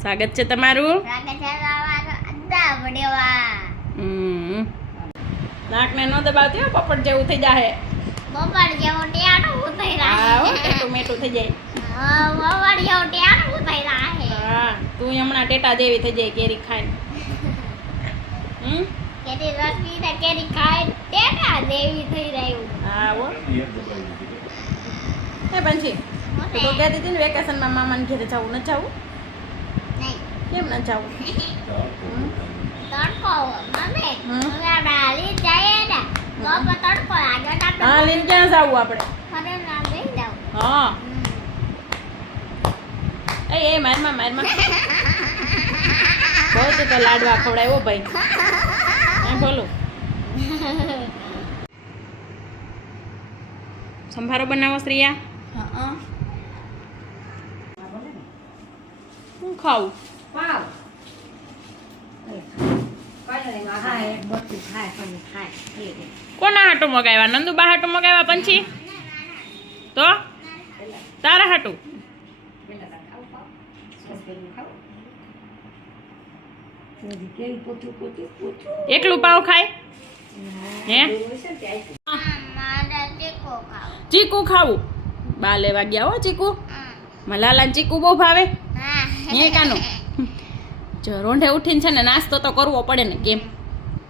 સ્વાગત છે તમારું. નાકને ન દબાવતી હો, પોપટ જેવું થઈ જાહે. પોપટ જેવું ટેટું થઈ હા રહ્યા હો, ટેટું મેટું થઈ જાય. પોપટ જેવું ટેટું થઈ રહ્યા હા, તું હમણાં ટેટા જેવી થઈ જાય કેરી ખાઈને. કેરી રસી ને કેરી ખાઈ ટેટા જેવી થઈ રહ્યું. હા હો. હે પંછી, તું તો કહેતી હતી ને વેકેશનમાં મામાને ઘરે જવું ન જવું? નહીં કેમ ન જવું? તડકો મમ્મી હવે આપણે હાલી જઈએ ને તો પણ તડકો લાગે ને આપણે હા, લઈને ક્યાં જવું આપણે? ફરે ના લઈ જાવ. હા. એ મારમાં બહુ તો લાડવા ખવડાવ્યો ભાઈ. હા બોલો. સંભારો બનાવો શ્રીયા? હું ખાવું? કોના હાટું મગાવ્યા? નંદુબા હાટું મગાવ્યા પંછી? તો તારા હાટું? એકલું પાવ ખાય હે? મારે ચીકુ ખાવ. ચીકુ ખાવું? બા લેવા ગયા હો ચીકુ. મલાલા ચીકુ બહુ ભાવે. હે કાનું? જો રોંઢે ઉઠીને છે ને નાસ્તો તો કરવો પડે ને. કેમ?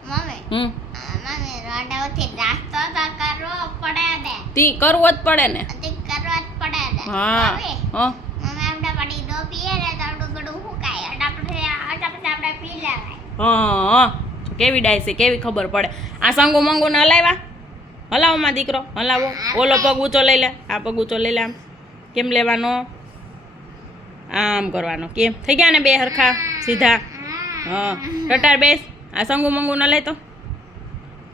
મમ્મી મમ્મી રોડાઓથી નાસ્તો તો કરવો પડે ને. તી કરવો જ પડે ને. કરવો જ પડે ને. હા મમ્મી આપણે પડી દો પીએ ને તો આપણું ગળું સુકાય અને આપણે પી લેવાય. હા, કેવી ડાય છે, કેવી ખબર પડે. આ સંગુ મંગુ ને હલાવ્યા? હલાવો માં દીકરો, હલાવો. ઓલો પગ ઊંચો લઈ લે, આ પગ ઊંચો લઈ લે. આમ કેમ લેવાનો? આમ કરવાનો. કેમ થઈ ગયા ને બે હરખા સીધા? હા, ટટાર બેસ. આ સંગુ મંગુ ન લે તો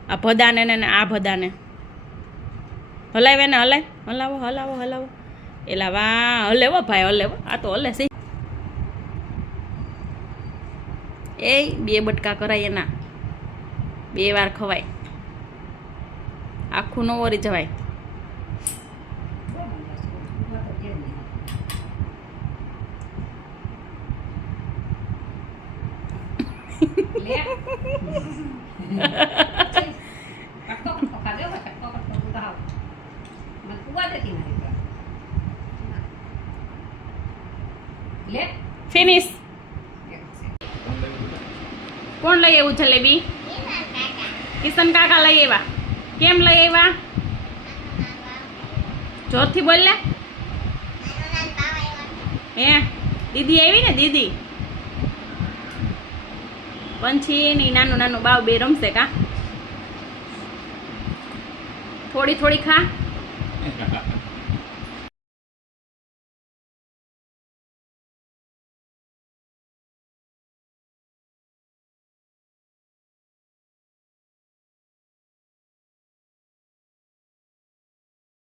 આ ભદાને ને આ ભદાને હલાવે ને હલાય. હલાવો. એલા વાહ, હલેવો ભાઈ, હલેવો. આ તો હલે સી. એ બે બટકા કરાય એના, 2 વાર ખવાય, આખું ન ઓરી જવાય. ફિનિશ. કોણ લઈ આવ્યું જલેબી? કિશન કાકા લઈ આવ્યા. કેમ લઈ આવ્યા? જોરથી બોલ લે. હે દીદી આવી ને? દીદી પંછી ની નાનું નાનું બાવ બે રમશે કા? થોડી ખા.